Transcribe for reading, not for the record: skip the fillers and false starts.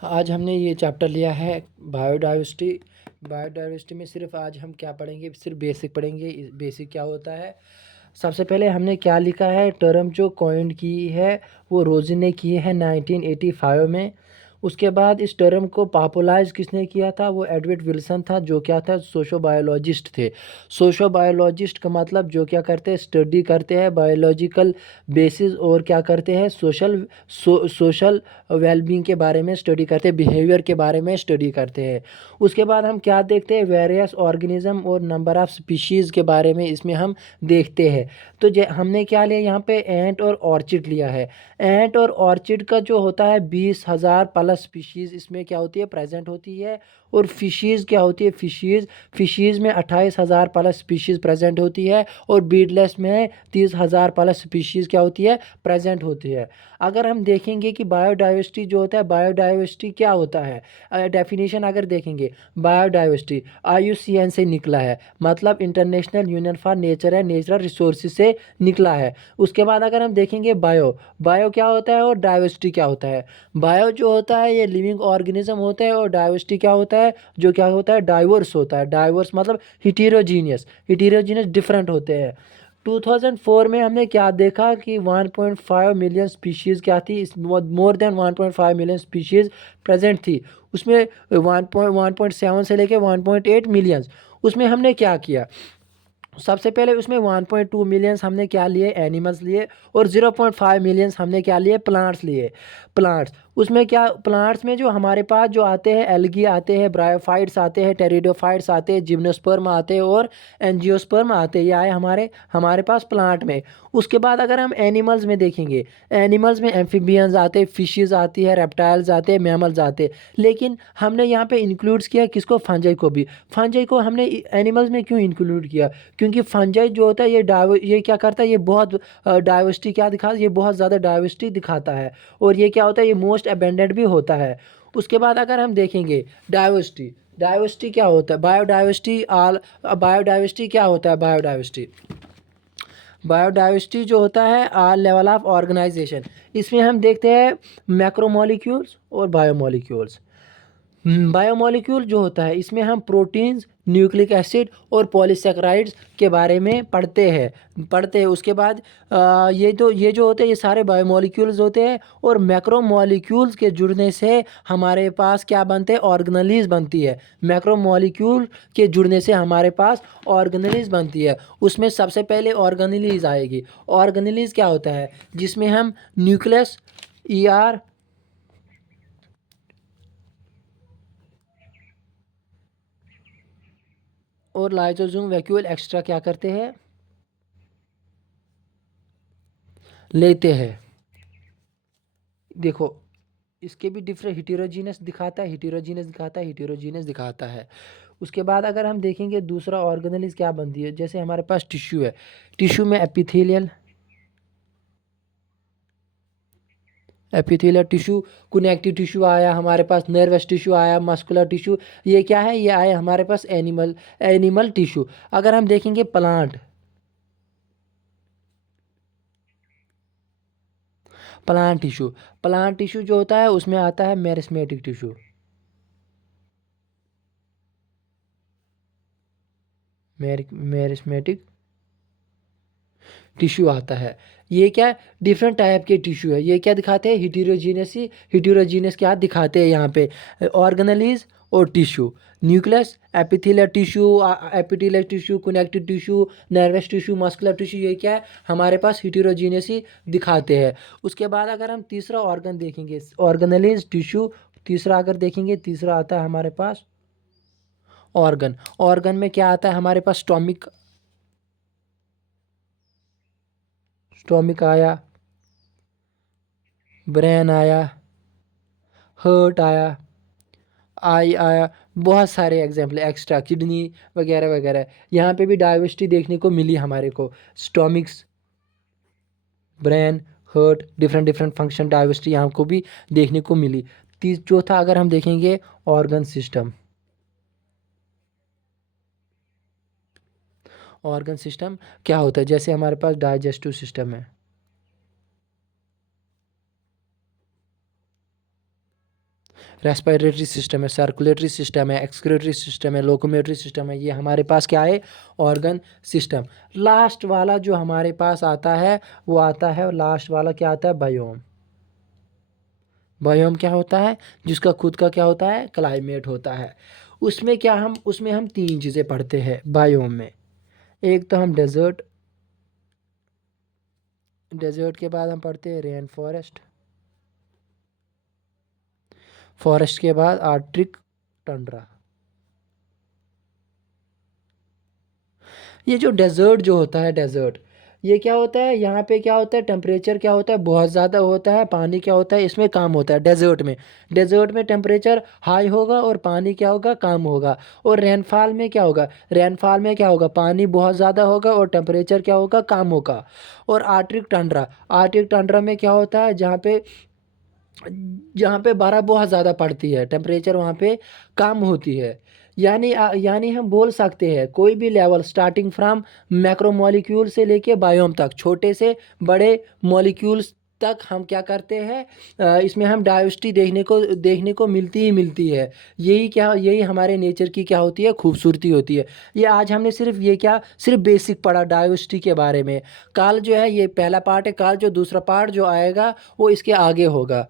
आज हमने ये चैप्टर लिया है बायोडाइवर्सिटी। बायोडाइवर्सिटी में सिर्फ आज हम क्या पढ़ेंगे, सिर्फ बेसिक पढ़ेंगे। बेसिक क्या होता है, सबसे पहले हमने क्या लिखा है, टर्म जो कॉइन की है वो रोजन ने की है 1985 में। उसके बाद इस टर्म को पॉपुलराइज किसने किया था, वो एडवर्ड विल्सन था, जो क्या था, सोशो बायोलॉजिस्ट थे। सोशो बायोलॉजिस्ट का मतलब जो क्या करते हैं, स्टडी करते हैं बायोलॉजिकल बेसिस और क्या करते हैं, सोशल वेलबींग के बारे में स्टडी करते हैं, बिहेवियर के बारे में स्टडी करते हैं। उसके बाद हम क्या देखते हैं, वेरियस ऑर्गेनिज्म और नंबर ऑफ स्पीशीज़ के बारे में इसमें हम देखते हैं। तो हमने क्या लिया यहाँ पे, एंट और ऑर्चिड लिया है। एंट और ऑर्चिड का जो होता है 20,000 प्लस स्पीशीज़ इसमें क्या होती है, प्रेजेंट होती है। और फिशीज़ क्या होती है, फिशीज़ में 28,000 प्लस स्पीशीज़ प्रेजेंट होती है। और बीडलेस में 30,000 प्लस स्पीशीज़ क्या होती है, प्रेजेंट होती है। अगर हम देखेंगे कि बायोडाइवर्सिटी जो होता है, बायोडाइवर्सिटी क्या होता है, डेफिनेशन अगर देखेंगे, बायोडाइवर्सिटी IUCN से निकला है, मतलब international union for nature and natural resources से निकला है। उसके बाद अगर हम देखेंगे बायो क्या होता है और डाइवर्सिटी क्या होता है। बायो जो होता है ये लिविंग ऑर्गेनिज्म होता है, और डाइवर्सिटी क्या होता है, जो क्या होता है, डाइवर्स होता है। डाइवर्स मतलब हिटेरोजीनियस डिफरेंट होते हैं। 2004 में हमने क्या देखा कि 1.5 मिलियन स्पीशीज़ क्या थी, इस more than 1.5 million species present थी। उसमें 1.7 से लेके 1.8 मिलियंस। उसमें हमने क्या किया, सबसे पहले उसमें 1.2 मिलियंस हमने क्या लिए, एनिमल्स लिए। और 0.5 मिलियंस हमने क्या लिए, प्लांट्स लिए। प्लांट्स उसमें क्या, प्लांट्स में जो हमारे पास जो आते हैं, एल्गी आते हैं, ब्रायोफाइट्स आते हैं, टेरिडोफाइट्स आते हैं, जिम्नोस्पर्म आते हैं और एंजियोस्पर्म आते हैं। ये आए हमारे हमारे पास प्लांट में। उसके बाद अगर हम एनिमल्स में देखेंगे, एनिमल्स में एम्फीबियंस आते हैं, फिशेस आती है, रेप्टाइल्स आते हैं, मैमल्स आते हैं। लेकिन हमने यहाँ पे इंक्लूड्स किया किसको, फंजाई को भी। फंजाई को हमने एनिमल्स में क्यों इंक्लूड किया, क्योंकि फंजाई जो होता है ये क्या करता है, ये बहुत डाइवर्सिटी क्या दिखा, ये बहुत ज़्यादा डाइवर्सिटी दिखाता है। और ये क्या होता है, ये मोस्ट अबेंडेंट भी होता है। उसके बाद अगर हम देखेंगे डाइवर्सिटी, डाइवर्सिटी क्या होता है, बायोडाइवर्सिटी क्या होता है, बायोडाइवर्सिटी जो होता है आल लेवल ऑफ ऑर्गेनाइजेशन। इसमें हम देखते हैं मैक्रोमोलिक्यूल्स और बायोमोलिक्यूल्स। बायोमोलिक्यूल जो होता है इसमें हम प्रोटीन्स, न्यूक्लिक एसिड और पॉलीसेकेराइड्स के बारे में पढ़ते हैं। उसके बाद ये जो होते हैं ये सारे बायोमोलिक्यूल्स होते हैं। और मैक्रोमोलिक्यूल्स के जुड़ने से हमारे पास क्या बनते हैं, ऑर्गेनेलीज बनती है। मैक्रोमोलिक्यूल के जुड़ने से हमारे पास ऑर्गेनेलीज बनती है। उसमें सबसे पहले ऑर्गेनेलीज आएगी। ऑर्गेनेलीज क्या होता है, जिसमें हम न्यूक्लियस, ER और लाइसोसोम वैक्यूल एक्स्ट्रा क्या करते हैं, लेते हैं। देखो इसके भी डिफरेंट, हिटेरोजीनस दिखाता है। उसके बाद अगर हम देखेंगे दूसरा ऑर्गेनेलिज क्या बनती है, जैसे हमारे पास टिश्यू है, टिश्यू में एपिथेलियल टिश्यू, कनेक्टिव टिश्यू आया हमारे पास, नर्वस टिश्यू आया, मस्कुलर टिश्यू। ये क्या है, ये आया हमारे पास एनिमल टिश्यू। अगर हम देखेंगे प्लांट टिश्यू जो होता है उसमें आता है मेरिस्मेटिक टिश्यू। मेरिस्मेटिक टिश्यू आता है। ये क्या, डिफरेंट टाइप के टिश्यू है। ये क्या दिखाते हैं, हिटेरोजीनियस क्या दिखाते हैं यहाँ पे, ऑर्गेनेलीज और tissue, nucleus, epithelial tissue, connective tissue, nervous tissue, muscular tissue. ये क्या है, हमारे पास हिटेरोजीनियस ही दिखाते हैं। उसके बाद अगर हम तीसरा ऑर्गन देखेंगे, ऑर्गेनेलीज, टिश्यू, तीसरा अगर देखेंगे, तीसरा आता है हमारे पास ऑर्गन। ऑर्गन में क्या आता है हमारे पास, स्टोमिक आया, ब्रेन आया, हर्ट आया, आई आया, बहुत सारे एग्जाम्पल, एक्स्ट्रा किडनी वगैरह वगैरह। यहाँ पे भी डाइवर्सिटी देखने को मिली हमारे को, stomachs, brain, heart, different different function, diversity यहाँ को भी देखने को मिली। चौथा अगर हम देखेंगे, ऑर्गन सिस्टम। ऑर्गन सिस्टम क्या होता है, जैसे हमारे पास डाइजेस्टिव सिस्टम है, रेस्पिरेटरी सिस्टम है, सर्कुलेटरी सिस्टम है, एक्सक्रीटरी सिस्टम है, लोकोमेटरी सिस्टम है। ये हमारे पास क्या है? Organ system. लास्ट वाला जो हमारे पास आता है वो आता है, लास्ट वाला क्या आता है? बायोम। बायोम क्या होता है? जिसका खुद का क्या होता है? क्लाइमेट होता है। उसमें हम तीन चीज़ें पढ़ते हैं बायोम में। एक तो हम डेजर्ट, डेजर्ट के बाद हम पढ़ते हैं रेन फॉरेस्ट, फॉरेस्ट के बाद आर्कटिक टंड्रा। ये जो डेजर्ट जो होता है, डेजर्ट ये क्या होता है? यहाँ पे क्या होता है? टेम्परेचर क्या होता है? बहुत ज़्यादा होता है। पानी क्या होता है? इसमें कम होता है डेजर्ट में। डेजर्ट में टेम्परेचर हाई होगा और पानी क्या होगा? कम होगा। और रेनफॉल में क्या होगा? रेनफॉल में क्या होगा? पानी बहुत ज़्यादा होगा और टेम्परेचर क्या होगा? कम होगा। और आर्कटिक टंड्रा, आर्कटिक टंड्रा में क्या होता है? जहाँ पे बर्फ़ बहुत ज़्यादा पड़ती है, टेम्परेचर वहाँ पे कम होती है। यानी हम बोल सकते हैं कोई भी लेवल स्टार्टिंग फ्रॉम मैक्रोमोलेक्यूल से लेके बायोम तक, छोटे से बड़े मॉलिक्यूल्स तक हम क्या करते हैं? इसमें हम डाइवर्सिटी देखने को मिलती ही मिलती है। यही हमारे नेचर की क्या होती है? खूबसूरती होती है। ये आज हमने सिर्फ बेसिक पढ़ा डाइवर्सिटी के बारे में। कल जो है ये पहला पार्ट है, कल जो दूसरा पार्ट जो आएगा वो इसके आगे होगा।